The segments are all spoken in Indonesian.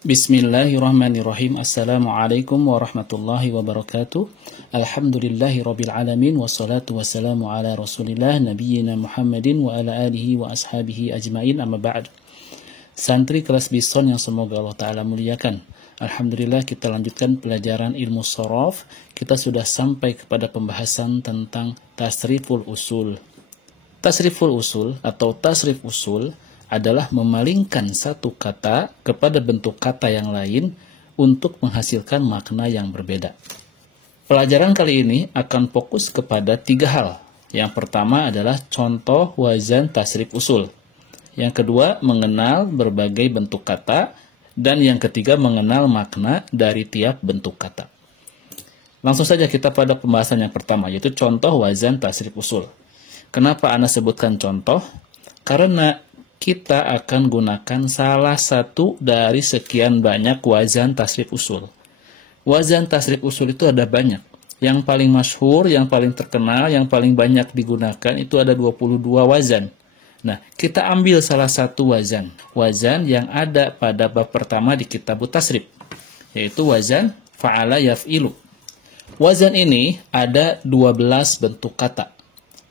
Bismillahirrahmanirrahim. Assalamualaikum warahmatullahi wabarakatuh. Alhamdulillahi rabbil alamin. Wassalatu wassalamu ala rasulillah nabiyyina Muhammadin wa ala alihi wa ashabihi ajmain, amma ba'd. Santri kelas Bison yang semoga Allah Ta'ala muliakan, alhamdulillah kita lanjutkan pelajaran ilmu shorof. Kita sudah sampai kepada pembahasan tentang tasriful usul. Tasriful usul atau tasrif usul adalah memalingkan satu kata kepada bentuk kata yang lain untuk menghasilkan makna yang berbeda. Pelajaran kali ini akan fokus kepada 3 hal. Yang pertama adalah contoh wazan tasrif usul. Yang kedua, mengenal berbagai bentuk kata. Dan yang ketiga, mengenal makna dari tiap bentuk kata. Langsung saja kita pada pembahasan yang pertama, yaitu contoh wazan tasrif usul. Kenapa Anda sebutkan contoh? Karena kita akan gunakan salah satu dari sekian banyak wazan tasrif usul. Wazan tasrif usul itu ada banyak. Yang paling masyhur, yang paling terkenal, yang paling banyak digunakan itu ada 22 wazan. Nah, kita ambil salah satu wazan. Wazan yang ada pada bab pertama di kitab tasrif, yaitu wazan fa'ala yaf'ilu. Wazan ini ada 12 bentuk kata.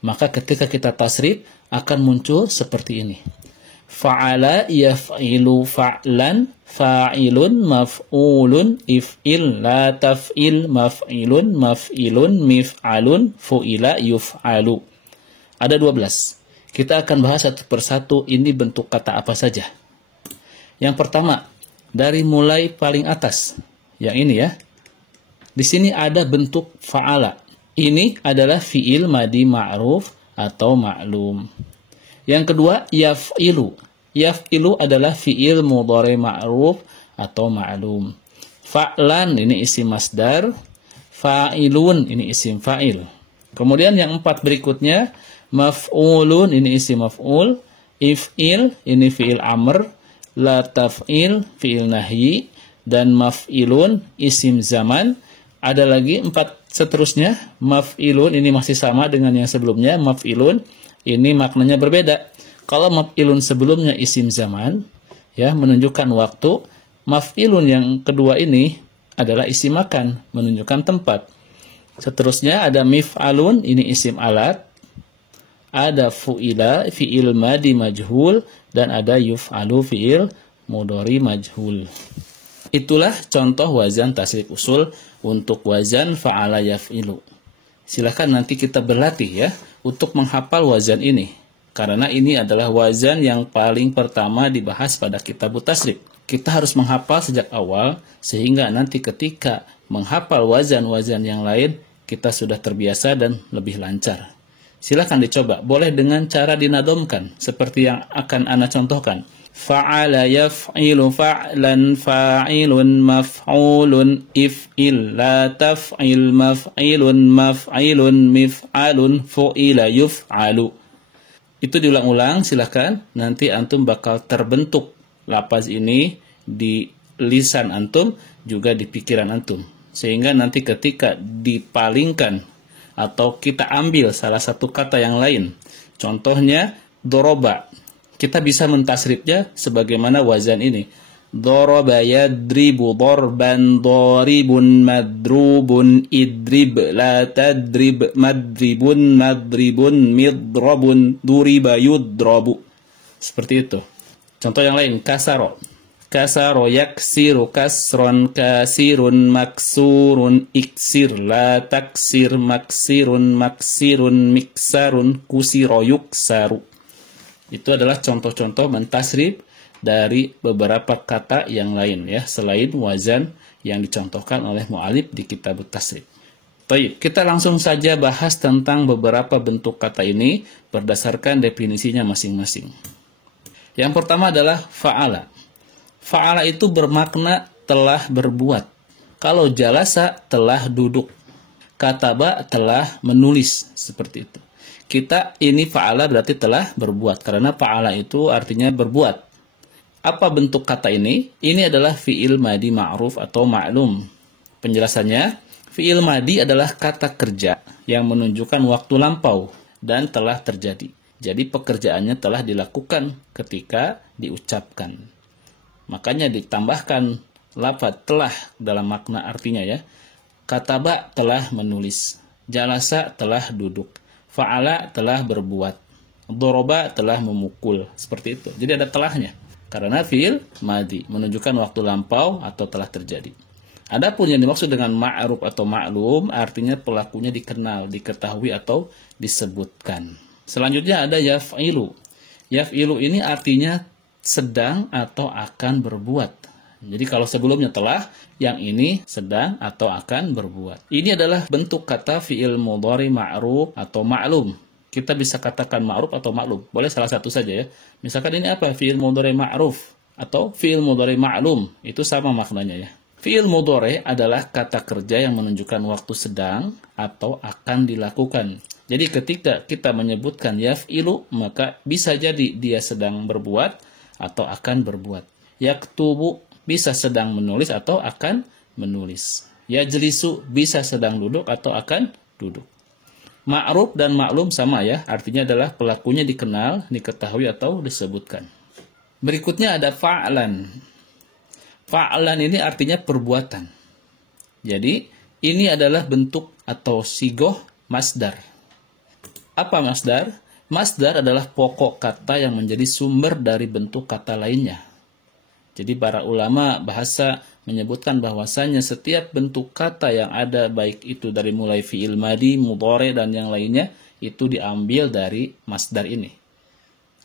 Maka ketika kita tasrif akan muncul seperti ini. Fa'ala yaf'ilu fa'lan, fa'ilun maf'ulun, if'il la taf'il, maf'ilun maf'ilun, mif'alun, fu'ila yuf'alu. Ada 12. Kita akan bahas satu persatu ini bentuk kata apa saja. Yang pertama, dari mulai paling atas. Yang ini ya. Di sini ada bentuk fa'ala. Ini adalah fi'il madi ma'ruf atau ma'lum. Yang kedua, yaf'ilu. Yaf'ilu adalah fi'il mudhari ma'ruf atau ma'lum. Fa'lan ini isim masdar. Fa'ilun ini isim fa'il. Kemudian yang 4 berikutnya, maf'ulun ini isim maf'ul. If'il ini fi'il amr. La taf'il fi'il nahyi. Dan maf'ilun isim zaman. Ada lagi 4 seterusnya. Maf'ilun ini masih sama dengan yang sebelumnya. Maf'ilun ini maknanya berbeda. Kalau maf'ilun sebelumnya isim zaman, ya, menunjukkan waktu. Maf'ilun yang kedua ini adalah isim makan, menunjukkan tempat. Seterusnya ada mif'alun, ini isim alat. Ada fu'ila, fi'il madi majhul. Dan ada yuf'alu, fi'il mudhari majhul. Itulah contoh wazan tasrif usul untuk wazan fa'ala yaf'ilu. Silahkan nanti kita berlatih ya untuk menghafal wazan ini. Karena ini adalah wazan yang paling pertama dibahas pada kitab tasrif. Kita harus menghafal sejak awal sehingga nanti ketika menghafal wazan-wazan yang lain kita sudah terbiasa dan lebih lancar. Silahkan dicoba. Boleh dengan cara dinadomkan seperti yang akan Anda contohkan. Fa'ala yaf'ilu fa'lan fa'ilun maf'ulun if'il la taf'il maf'ilun maf'ilun mif'alun fu'ila yuf'alu. Itu diulang-ulang silahkan. Nanti antum bakal terbentuk lafaz ini di lisan antum juga di pikiran antum. Sehingga nanti ketika dipalingkan atau kita ambil salah satu kata yang lain. Contohnya doroba. Kita bisa mentasrifnya sebagaimana wazan ini. Doroba yadribu dorban doribun madrubun idrib la tadrib madribun madribun midrabun duriba yudrabu. Seperti itu. Contoh yang lain, kasaro. Kasaro yaksiru kasron kasirun maksurun iksir la taksir maksirun maksirun miksarun kusiro yuksaru. Itu adalah contoh-contoh mentasrif dari beberapa kata yang lain ya, selain wazan yang dicontohkan oleh mu'alif di kitab tasrif. Baik, kita langsung saja bahas tentang beberapa bentuk kata ini berdasarkan definisinya masing-masing. Yang pertama adalah fa'ala. Fa'ala itu bermakna telah berbuat. Kalau jalasa telah duduk. Kataba telah menulis, seperti itu. Kita ini fa'ala berarti telah berbuat. Karena fa'ala itu artinya berbuat. Apa bentuk kata ini? Ini adalah fi'il madi ma'ruf atau ma'lum. Penjelasannya, fi'il madi adalah kata kerja yang menunjukkan waktu lampau dan telah terjadi. Jadi pekerjaannya telah dilakukan ketika diucapkan. Makanya ditambahkan lafaz telah dalam makna artinya ya. Kataba telah menulis, jalasa telah duduk, fa'ala telah berbuat, doroba telah memukul. Seperti itu. Jadi ada telahnya. Karena fi'il madi menunjukkan waktu lampau atau telah terjadi. Adapun yang dimaksud dengan ma'ruf atau maklum artinya pelakunya dikenal, diketahui atau disebutkan. Selanjutnya ada yaf'ilu. Yaf'ilu ini artinya sedang atau akan berbuat. Jadi kalau sebelumnya telah, yang ini sedang atau akan berbuat. Ini adalah bentuk kata fi'il mudhari ma'ruf atau ma'lum. Kita bisa katakan ma'ruf atau maklum. Boleh salah satu saja ya. Misalkan ini apa? Fi'il mudhari ma'ruf atau fi'il mudhari ma'lum. Itu sama maknanya ya. Fi'il mudhari adalah kata kerja yang menunjukkan waktu sedang atau akan dilakukan. Jadi ketika kita menyebutkan yaf'ilu, maka bisa jadi dia sedang berbuat atau akan berbuat. Yaktubu bisa sedang menulis atau akan menulis. Yajlisu bisa sedang duduk atau akan duduk. Ma'ruf dan maklum sama ya, artinya adalah pelakunya dikenal, diketahui atau disebutkan. Berikutnya ada fa'lan. Fa'lan ini artinya perbuatan. Jadi, ini adalah bentuk atau sigoh masdar. Apa masdar? Masdar adalah pokok kata yang menjadi sumber dari bentuk kata lainnya. Jadi, para ulama bahasa menyebutkan bahwasanya setiap bentuk kata yang ada, baik itu dari mulai fi'il madi, mudhari, dan yang lainnya, itu diambil dari masdar ini.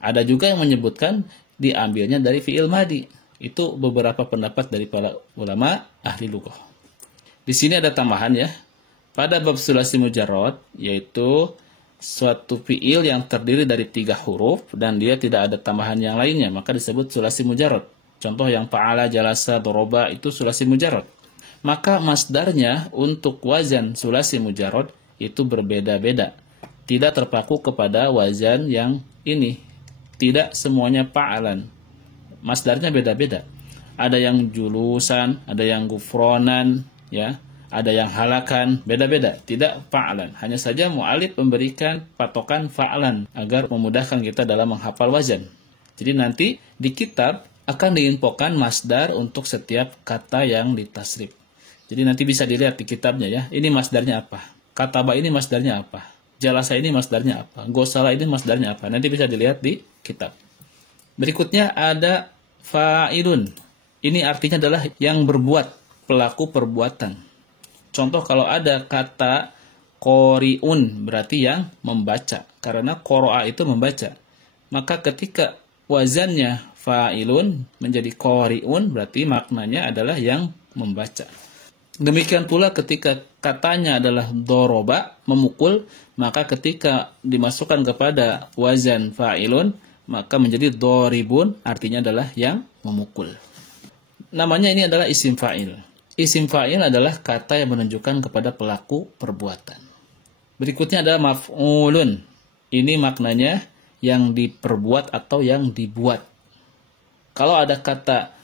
Ada juga yang menyebutkan diambilnya dari fi'il madi. Itu beberapa pendapat dari para ulama ahli lughah. Di sini ada tambahan ya. Pada bab sulasi mujarrad, yaitu suatu fi'il yang terdiri dari 3 huruf dan dia tidak ada tambahan yang lainnya, maka disebut sulasi mujarrad. Contoh yang fa'ala, jalasa, doroba itu sulasi mujarrad. Maka masdarnya untuk wazan sulasi mujarrad itu berbeda-beda. Tidak terpaku kepada wazan yang ini. Tidak semuanya fa'alan. Masdarnya beda-beda. Ada yang julusan, ada yang gufronan, ya, ada yang halakan, beda-beda. Tidak fa'alan. Hanya saja mu'alif memberikan patokan fa'alan agar memudahkan kita dalam menghafal wazan. Jadi nanti di kitab akan diinfokan masdar untuk setiap kata yang ditasrif. Jadi nanti bisa dilihat di kitabnya ya. Ini masdarnya apa? Kataba ini masdarnya apa? Jalasa ini masdarnya apa? Gosala ini masdarnya apa? Nanti bisa dilihat di kitab. Berikutnya ada fa'ilun. Ini artinya adalah yang berbuat, pelaku perbuatan. Contoh kalau ada kata qori'un berarti yang membaca. Karena qoro'a itu membaca. Maka ketika wazannya fa'ilun menjadi qori'un berarti maknanya adalah yang membaca. Demikian pula ketika katanya adalah doroba, memukul, maka ketika dimasukkan kepada wazan fa'ilun maka menjadi doribun, artinya adalah yang memukul. Namanya ini adalah isim fa'il. Isim fa'il adalah kata yang menunjukkan kepada pelaku perbuatan. Berikutnya adalah maf'ulun. Ini maknanya yang diperbuat atau yang dibuat. Kalau ada kata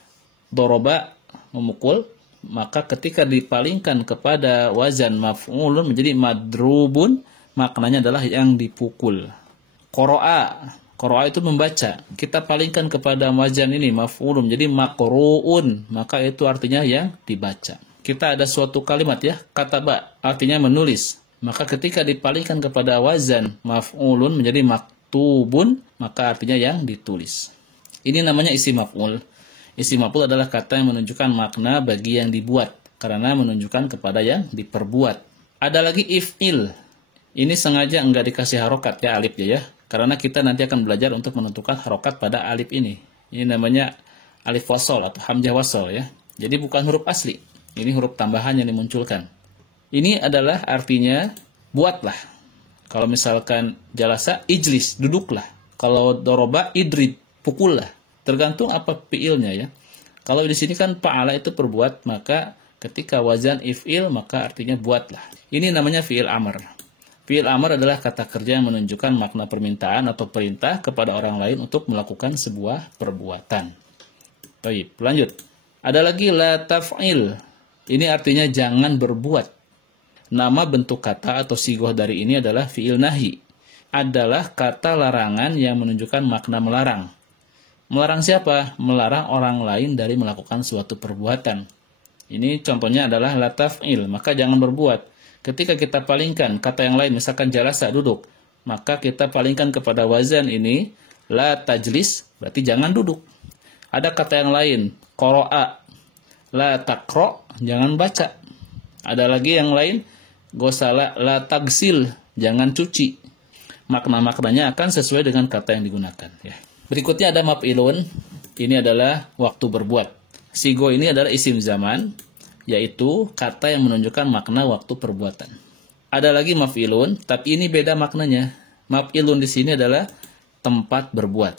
doroba, memukul, maka ketika dipalingkan kepada wazan maf'ulun menjadi madrubun, maknanya adalah yang dipukul. Qoro'a itu membaca. Kita palingkan kepada wazan ini maf'ulun jadi maqru'un, maka itu artinya yang dibaca. Kita ada suatu kalimat ya, kataba artinya menulis. Maka ketika dipalingkan kepada wazan maf'ulun menjadi maktubun, maka artinya yang ditulis. Ini namanya isim maf'ul. Isim maf'ul adalah kata yang menunjukkan makna bagi yang dibuat karena menunjukkan kepada yang diperbuat. Ada lagi if'il. Ini sengaja enggak dikasih harokat ya, alif ya. Karena kita nanti akan belajar untuk menentukan harokat pada alif ini. Ini namanya alif wasol atau hamzah wasol ya. Jadi bukan huruf asli. Ini huruf tambahan yang dimunculkan. Ini adalah artinya buatlah. Kalau misalkan jalasa, ijlis, duduklah. Kalau doroba, idrib, pukullah. Tergantung apa fi'ilnya ya. Kalau di sini kan fa'ala itu perbuat, maka ketika wazan if'il maka artinya buatlah. Ini namanya fi'il amr. Fi'il amr adalah kata kerja yang menunjukkan makna permintaan atau perintah kepada orang lain untuk melakukan sebuah perbuatan. Baik, lanjut. Ada lagi la taf'il. Ini artinya jangan berbuat. Nama bentuk kata atau sigoh dari ini adalah fi'il nahi. Adalah kata larangan yang menunjukkan makna melarang. Melarang siapa? Melarang orang lain dari melakukan suatu perbuatan. Ini contohnya adalah la taf'il, maka jangan berbuat. Ketika kita palingkan kata yang lain, misalkan jalasa, duduk, maka kita palingkan kepada wazan ini, la tajlis, berarti jangan duduk. Ada kata yang lain, qara'a, la taqra, jangan baca. Ada lagi yang lain, gosala, la tagsil, jangan cuci. Makna-maknanya akan sesuai dengan kata yang digunakan. Ya. Berikutnya ada maf'ilun, ini adalah waktu berbuat. Sigo ini adalah isim zaman, yaitu kata yang menunjukkan makna waktu perbuatan. Ada lagi maf'ilun, tapi ini beda maknanya. Maf'ilun di sini adalah tempat berbuat.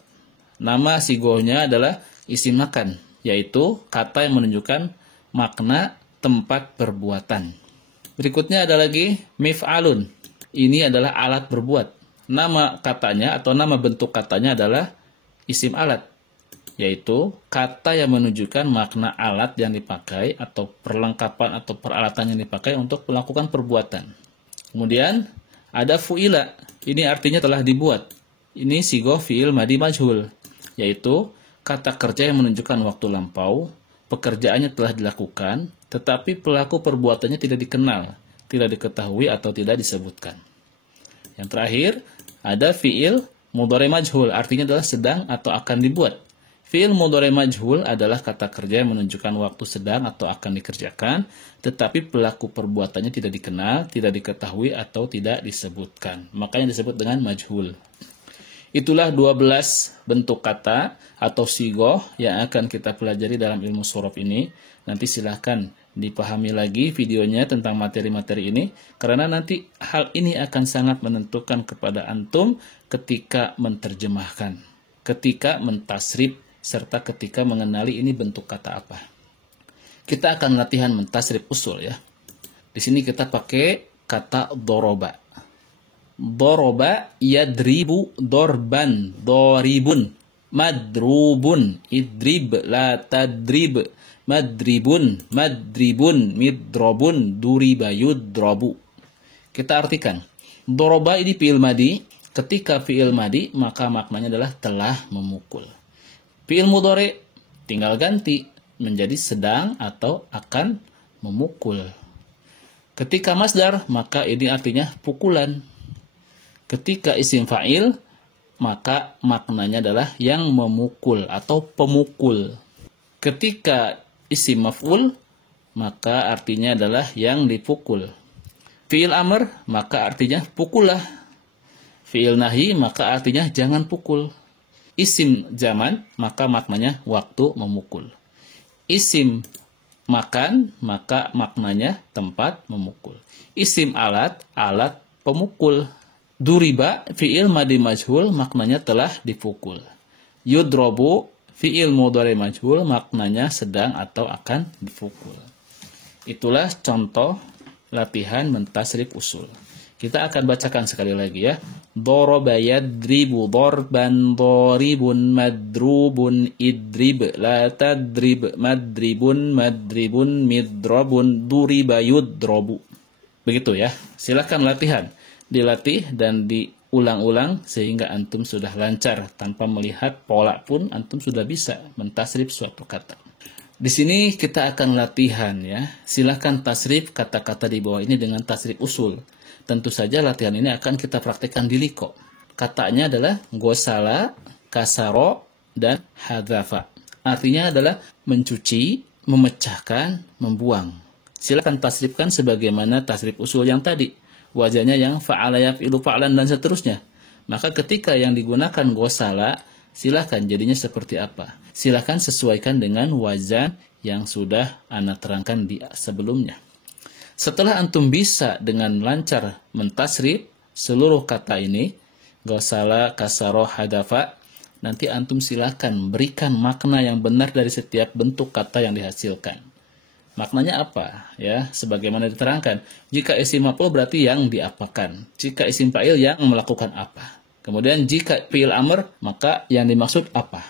Nama sigohnya adalah isim makan, yaitu kata yang menunjukkan makna tempat perbuatan. Berikutnya ada lagi mif'alun. Ini adalah alat berbuat. Nama katanya atau nama bentuk katanya adalah isim alat, yaitu kata yang menunjukkan makna alat yang dipakai atau perlengkapan atau peralatan yang dipakai untuk melakukan perbuatan. Kemudian ada fu'ila, ini artinya telah dibuat. Ini sigoh fi'il madi majhul, yaitu kata kerja yang menunjukkan waktu lampau, pekerjaannya telah dilakukan, tetapi pelaku perbuatannya tidak dikenal, tidak diketahui atau tidak disebutkan. Yang terakhir ada fi'il mudhari majhul, artinya adalah sedang atau akan dibuat. Fi'il mudhari majhul adalah kata kerja yang menunjukkan waktu sedang atau akan dikerjakan, tetapi pelaku perbuatannya tidak dikenal, tidak diketahui, atau tidak disebutkan. Makanya disebut dengan majhul. Itulah 12 bentuk kata atau sigoh yang akan kita pelajari dalam ilmu shorof ini. Nanti silahkan dipahami lagi videonya tentang materi-materi ini, karena nanti hal ini akan sangat menentukan kepada antum ketika menerjemahkan, ketika mentasrif, serta ketika mengenali ini bentuk kata apa. Kita akan latihan mentasrif usul ya. Di sini kita pakai kata doroba. Doroba yadribu dorban, doribun, madrubun, idrib, la tadrib, madribun, madribun, midrobun, duriba, yudrobu. Kita artikan. Doroba ini fi'il madi. Ketika fi'il madi, maka maknanya adalah telah memukul. Fi'il mudhari tinggal ganti menjadi sedang atau akan memukul. Ketika masdar, maka ini artinya pukulan. Ketika isim fa'il, maka maknanya adalah yang memukul atau pemukul. Ketika isim maf'ul, maka artinya adalah yang dipukul. Fi'il amr, maka artinya pukullah. Fi'il nahi, maka artinya jangan pukul. Isim zaman, maka maknanya waktu memukul. Isim makan, maka maknanya tempat memukul. Isim alat, alat pemukul. Duriba, fi'il madi majhul, maknanya telah dipukul. Yudrobu, fi'il mudhari majhul, maknanya sedang atau akan dipukul. Itulah contoh latihan mentasrif usul. Kita akan bacakan sekali lagi ya. Doroba yadribu dorban doribun madrubun idrib la tadrib madribun madribun midrobun duriba yudrobu. Begitu ya. Silakan latihan. Dilatih dan diulang-ulang sehingga antum sudah lancar. Tanpa melihat pola pun antum sudah bisa mentasrif suatu kata. Di sini kita akan latihan ya. Silakan tasrif kata-kata di bawah ini dengan tasrif usul. Tentu saja latihan ini akan kita praktekkan di liko. Katanya adalah gosala, kasaro, dan hadzafa. Artinya adalah mencuci, memecahkan, membuang. Silakan tasrifkan sebagaimana tasrif usul yang tadi. Wajahnya yang fa'ala yaf'ilu fa'lan dan seterusnya. Maka ketika yang digunakan gosala, silakan jadinya seperti apa. Silakan sesuaikan dengan wazan yang sudah ana terangkan di sebelumnya. Setelah antum bisa dengan lancar mentasrif seluruh kata ini, gosala, kasaro, hadafa, nanti antum silakan berikan makna yang benar dari setiap bentuk kata yang dihasilkan. Maknanya apa? Ya, sebagaimana diterangkan. Jika isim maf'ul berarti yang diapakan. Jika isim fa'il yang melakukan apa. Kemudian jika fi'il amr, maka yang dimaksud apa.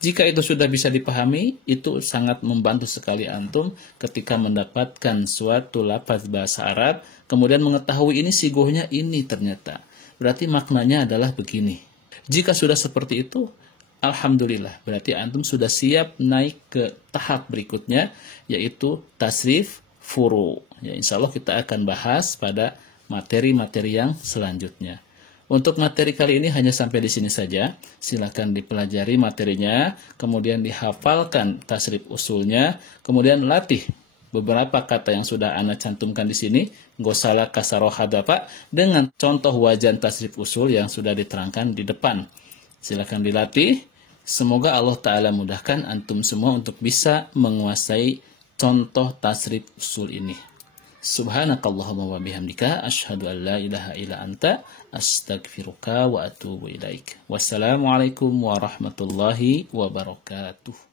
Jika itu sudah bisa dipahami, itu sangat membantu sekali antum ketika mendapatkan suatu lafaz bahasa Arab, kemudian mengetahui ini sigohnya ini ternyata. Berarti maknanya adalah begini. Jika sudah seperti itu, alhamdulillah, berarti antum sudah siap naik ke tahap berikutnya, yaitu tasrif furu. Ya, insya Allah kita akan bahas pada materi-materi yang selanjutnya. Untuk materi kali ini hanya sampai di sini saja. Silakan dipelajari materinya, kemudian dihafalkan tasrif usulnya, kemudian latih beberapa kata yang sudah Ana cantumkan di sini, gosala kasaroh hadafa, dengan contoh wajan tasrif usul yang sudah diterangkan di depan. Silakan dilatih. Semoga Allah Ta'ala mudahkan antum semua untuk bisa menguasai contoh tasrif usul ini. Subhanakallahumma wa bihamdika asyhadu an la ilaha illa anta astaghfiruka wa atubu ilaik. Wassalamualaikum warahmatullahi wabarakatuh.